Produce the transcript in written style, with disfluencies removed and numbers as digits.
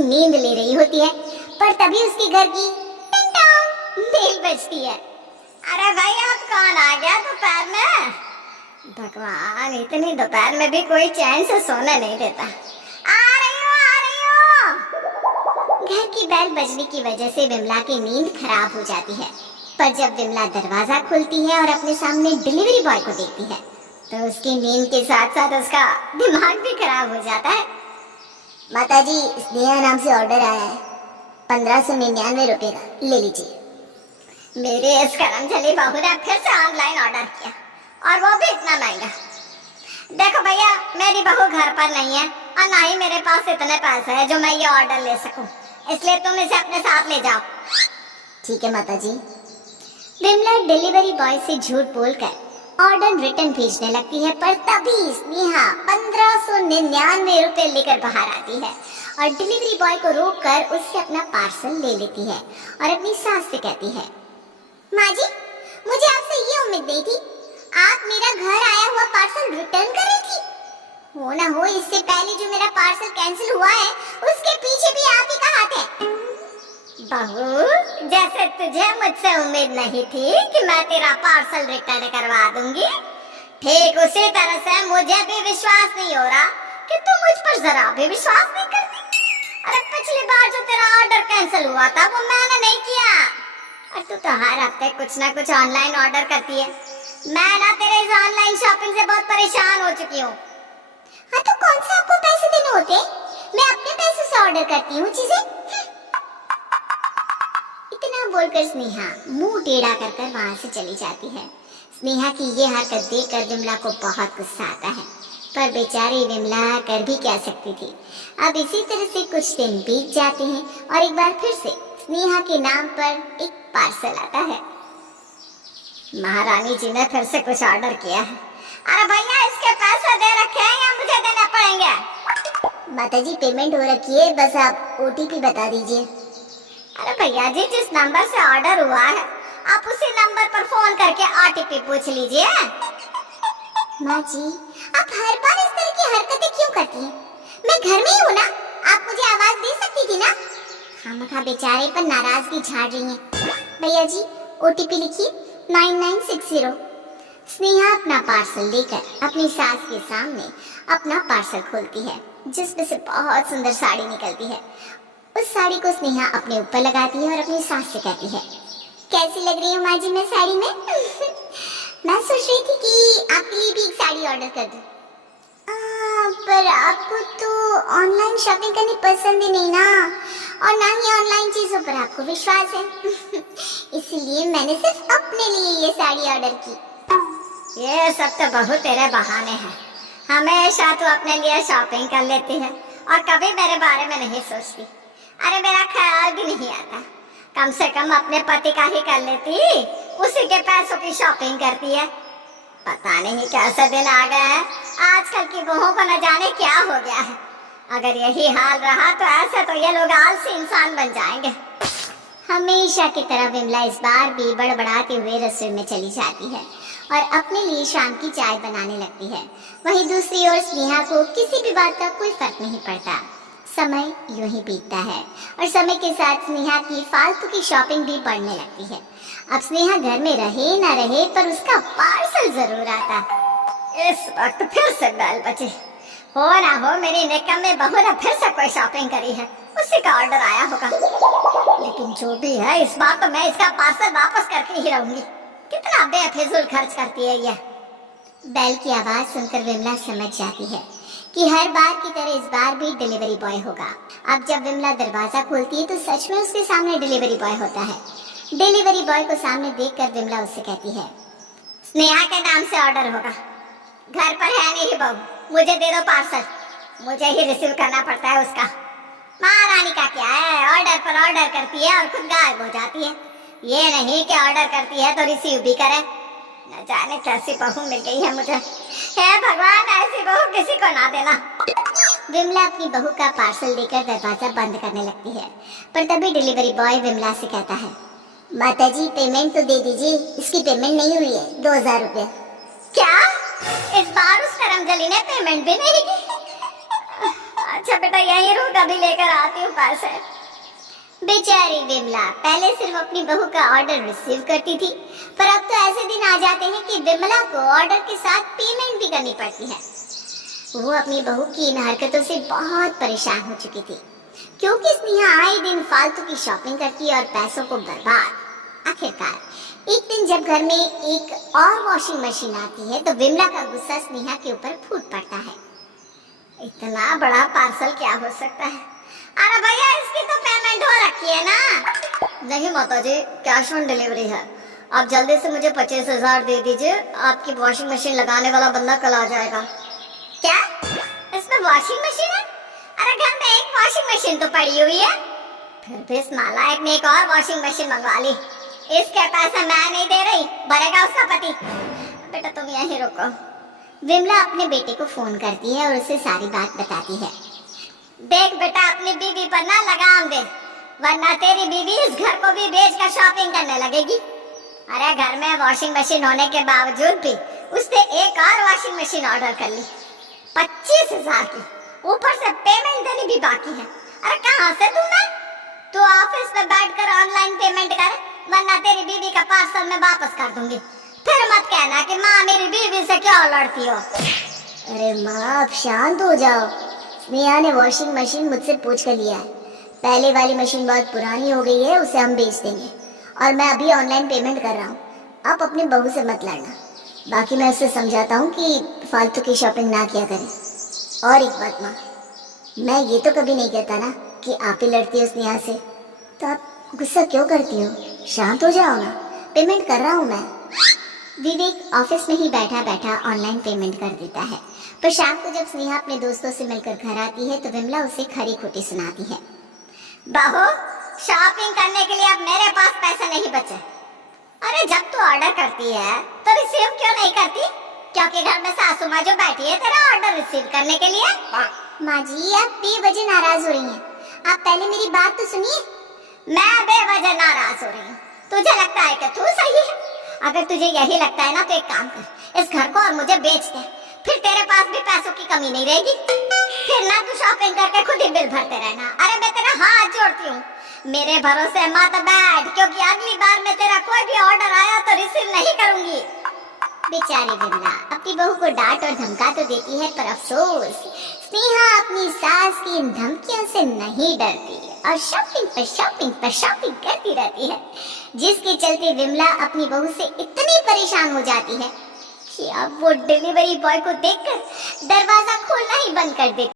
नींद ले रही होती है, पर तभी उसके घर की टिंग टॉन्ग बेल बजती है। अरे भाई अब कौन आ गया दोपहर में? भगवान, इतनी दोपहर में भी कोई चैन से सोने नहीं देता। आ रही हूँ, आ रही हूँ। घर की बेल बजने की वजह से विमला की नींद खराब हो जाती है, पर जब विमला दरवाजा खोलती है और अपने सामने डिलीवरी बॉय को देखती है तो उसकी नींद के साथ साथ उसका दिमाग भी खराब हो जाता है। माताजी, स्नेहा नाम से ऑर्डर आया है, 1599 रुपए का, ले लीजिए। मेरे इस करमचली बहू ने फिर से ऑनलाइन ऑर्डर किया, और वो भी इतना महंगा। देखो भैया, मेरी बहू घर पर नहीं है और ना ही मेरे पास इतने पैसे हैं जो मैं ये ऑर्डर ले सकूं, इसलिए तुम इसे अपने साथ ले जाओ। ठीक है माताजी। विमला डिलीवरी बॉय से झूठ बोलकर ऑर्डर रिटर्न भेजने लगती है, पर तभी स्नेहा 1599 रुपए लेकर बाहर आती है और डिलीवरी बॉय को रोककर उससे अपना पार्सल ले लेती है और अपनी सास से कहती है, माँ जी, मुझे आपसे ये उम्मीद नहीं थी, आप मेरा घर आया हुआ पार्सल रिटर्न कर रही थी। हो ना हो, इससे पहले जो मेरा पार्सल कैंसिल हुआ है उसके पीछे भी आप ही का हाथ है। बहू, जैसे तुझे मुझसे उम्मीद नहीं थी कि मैं तेरा पार्सल रिटर्न करवा दूंगी, ठीक उसी तरह से मुझे भी विश्वास नहीं हो रहा कि तू मुझ पर जरा भी विश्वास नहीं करती। अरे पिछली बार जो तेरा ऑर्डर कैंसिल हुआ था वो मैंने नहीं किया, और तू तो हर हफ्ते कुछ ना कुछ ऑनलाइन ऑर्डर करती है। मैं ना तेरे इस ऑनलाइन शॉपिंग से बहुत परेशान हो चुकी हूँ। हाँ तो कौन से आपको पैसे देने होते? मैं अपने पैसे से ऑर्डर करती हूँ चीजें। इतना बोलकर स्नेहा मुंह टेढ़ा कर वहां से चली जाती है। स्नेहा की ये हरकत देखकर विमला को बहुत गुस्सा आता है, पर बेचारी विमला कर भी क्या सकती थी। अब इसी तरह से कुछ दिन बीत जाते हैं और एक बार फिर से स्नेहा के नाम पर एक पार्सल आता है। महारानी जी ने फिर से कुछ ऑर्डर किया है। अरे भैया, इसके पैसे दे रखे हैं या मुझे देने पड़ेंगे? माताजी, पेमेंट हो रखी है, बस आप OTP बता दीजिए। अरे भैया जी, जिस नंबर से ऑर्डर हुआ है आप उसी नंबर पर फोन करके OTP पूछ लीजिए। माँ जी, आप हर बार इस तरह की हरकतें क्यों करती हैं? मैं घर में ही हूँ ना, आप मुझे आवाज दे सकती थी ना। खामखा बेचारे पर नाराजगी झाड़ रही हैं। भैया जी, OTP लिखिए 9960। स्नेहा अपना पार्सल लेकर अपनी सास के सामने अपना पार्सल खोलती है, जिसमें से बहुत सुंदर साड़ी निकलती है। उस साड़ी को स्नेहा अपने ऊपर लगाती है और अपनी सास से कहती है, कैसी लग रही हूँ माँ जी मैं साड़ी में? मैं सोच रही थी कि आपके लिए भी एक साड़ी ऑर्डर कर दूं। पर आपको तो ऑनलाइन शॉपिंग करनी पसंद ही नहीं ना, और ना ही ऑनलाइन चीजों पर आपको विश्वास है। इसीलिए मैंने सिर्फ अपने लिए ये साड़ी ऑर्डर की। ये सब तो बहुत तेरे बहाने हैं। हमेशा तू अपने लिए शॉपिंग कर लेती है और कभी मेरे बारे में नहीं सोचती। अरे मेरा ख्याल भी नहीं आता, कम से कम अपने पति का ही कर लेती, उसी के पैसों की शॉपिंग करती है। पता नहीं कैसे दिन आ गए हैं, आजकल की बहू को न जाने क्या हो गया है। अगर यही हाल रहा तो ऐसे तो ये लोग आलसी इंसान बन जाएंगे। हमेशा की तरह विमला इस बार भी बड़बड़ाते हुए रसोई में चली जाती है और अपने लिए शाम की चाय बनाने लगती है। वहीं दूसरी ओर स्नेहा को किसी भी बात का कोई फर्क नहीं पड़ता। समय यूं ही बीतता है और समय के साथ स्नेहा की फालतू की शॉपिंग भी बढ़ने लगती है। अब स्नेहा घर में रहे ना रहे, पर उसका पार्सल जरूर आता। इस वक्त फिर से बेल बजे। हो ना हो मेरी निकम्मे बहू ने फिर से कोई शॉपिंग करी है, उसी का ऑर्डर आया होगा। लेकिन जो भी है, इस बार तो मैं इसका पार्सल वापस करके ही रहूंगी। कितना बेफिजूल खर्च करती है यह। बेल की आवाज सुनकर विमला समझ जाती है कि हर बार की तरह इस बार भी डिलीवरी बॉय होगा। अब जब विमला दरवाजा खोलती है तो सच में उसके सामने डिलीवरी बॉय होता है। डिलीवरी बॉय को सामने देखकर विमला उससे कहती है, स्नेहा के नाम से ऑर्डर होगा, घर पर है नहीं बहू, मुझे दे दो पार्सल, मुझे ही रिसीव करना पड़ता है उसका। महारानी का क्या है, ऑर्डर पर ऑर्डर करती है और खुद गायब हो जाती है। ये नहीं कि ऑर्डर करती है तो रिसीव भी करे। न जाने कैसी बहू मिल गई है मुझे। हे भगवान, ऐसी बहू किसी को ना देना। विमला अपनी बहू का पार्सल लेकर दरवाजा बंद करने लगती है, पर तभी डिलीवरी बॉय विमला से कहता है, माताजी पेमेंट तो दे दीजिए, इसकी पेमेंट नहीं हुई है, 2000 रुपये। क्या? इस बार उस करमजली ने पेमेंट भी नहीं की? अच्छा बेटा यहीं रुक, अभी लेकर आती हूँ पैसे। बेचारी विमला पहले सिर्फ अपनी बहू का ऑर्डर रिसीव करती थी, पर अब तो ऐसे दिन आ जाते हैं कि विमला को ऑर्डर के साथ पेमेंट भी करनी पड़ती है। वो अपनी बहू की इन हरकतों से बहुत परेशान हो चुकी थी, क्योंकि स्नेहा आए दिन फालतू की शॉपिंग करती और पैसों को बर्बाद। आखिरकार एक दिन जब घर में एक और वॉशिंग मशीन आती है तो विमला का गुस्सा स्नेहा के ऊपर फूट पड़ता है। इतना बड़ा पार्सल क्या हो सकता है? अरे भैया इसकी तो पेमेंट हो रखी है ना? नहीं माताजी, कैश ऑन डिलीवरी है। आप जल्दी से मुझे 25,000 दे दीजिए, आपकी वॉशिंग मशीन लगाने वाला बंदा कल आ जाएगा। क्या इसमें वॉशिंग मशीन है? अरे घर में एक वॉशिंग मशीन तो पड़ी हुई है। फिर भी इस नालायक ने एक और वॉशिंग मशीन मंगवा ली। इसके पैसे मैं नहीं दे रही, भरेगा उसका पति। बेटा तुम यहीं रुको। विमला अपने बेटे को फोन करती है और उसे सारी बात बताती है। देख बेटा, अपनी बीवी पर ना लगाम दे, वरना तेरी बीवी इस घर को भी बेचकर शॉपिंग करने लगेगी। अरे घर में वॉशिंग मशीन होने के बावजूद भी उसने एक और वॉशिंग मशीन ऑर्डर कर ली 25,000 की, ऊपर से पेमेंट देनी भी बाकी है। अरे कहाँ से दूंगा? तू ऑफिस में बैठकर ऑनलाइन पेमेंट कर, वरना तेरी बीवी का पार्सल मैं वापस कर दूंगी। फिर मत कहना कि माँ मेरी बीवी से क्यों लड़ती हो। अरे माँ आप शांत हो जाओ। स्नेहा ने वॉशिंग मशीन मुझसे पूछ कर लिया है। पहले वाली मशीन बहुत पुरानी हो गई है, उसे हम बेच देंगे और मैं अभी ऑनलाइन पेमेंट कर रहा हूँ। आप अपनी बहू से मत लड़ना। बाकी मैं उससे समझाता हूँ कि फालतू की शॉपिंग ना किया करें। और एक बात माँ, मैं ये तो कभी नहीं कहता ना कि आप ही लड़ती हो स्नेहा से, तो आप गुस्सा क्यों करती हो? शांत हो जाओ ना, पेमेंट कर रहा हूँ मैं। विवेक ऑफिस में ही बैठा बैठा ऑनलाइन पेमेंट कर देता है, पर शाम को जब स्नेहा अपने दोस्तों से मिलकर घर आती है तो विमला उसे खरी खोटी सुनाती है। बहू, शॉपिंग करने के लिए अब मेरे पास पैसे नहीं बचे। अरे जब तू ऑर्डर करती है तो रिसीव क्यों नहीं करती? क्योंकि घर में सासू माँ जो बैठी है तेरा ऑर्डर रिसीव करने के लिए। माँ जी आप बेवजह नाराज हो रही हैं। आप पहले मेरी बात तो सुनिए। मैं बेवजह नाराज हो रही हूँ? तुझे लगता है कि तू सही है? अगर तुझे यही लगता है ना तो एक काम कर, इस घर को और मुझे बेच दे, फिर तेरे पास भी पैसों की कमी नहीं रहेगी। फिर ना तू शॉपिंग करके खुद ही बिल भरते रहना। अरे मैं तेरा हाथ जोड़ती हूँ, मेरे भरोसे मत बैठ, क्योंकि अगली बार में तेरा कोई भी ऑर्डर आया तो रिसीव नहीं करूंगी। बेचारी विमला अपनी बहू को डांट और धमका तो देती है, पर अफसोस स्नेहा अपनी सास की इन धमकियों से नहीं डरती और शॉपिंग पर शॉपिंग पर शॉपिंग करती रहती है, जिसके चलते विमला अपनी बहू से इतनी परेशान हो जाती है कि अब वो डिलीवरी बॉय को देखकर दरवाजा खोलना ही बंद कर देती।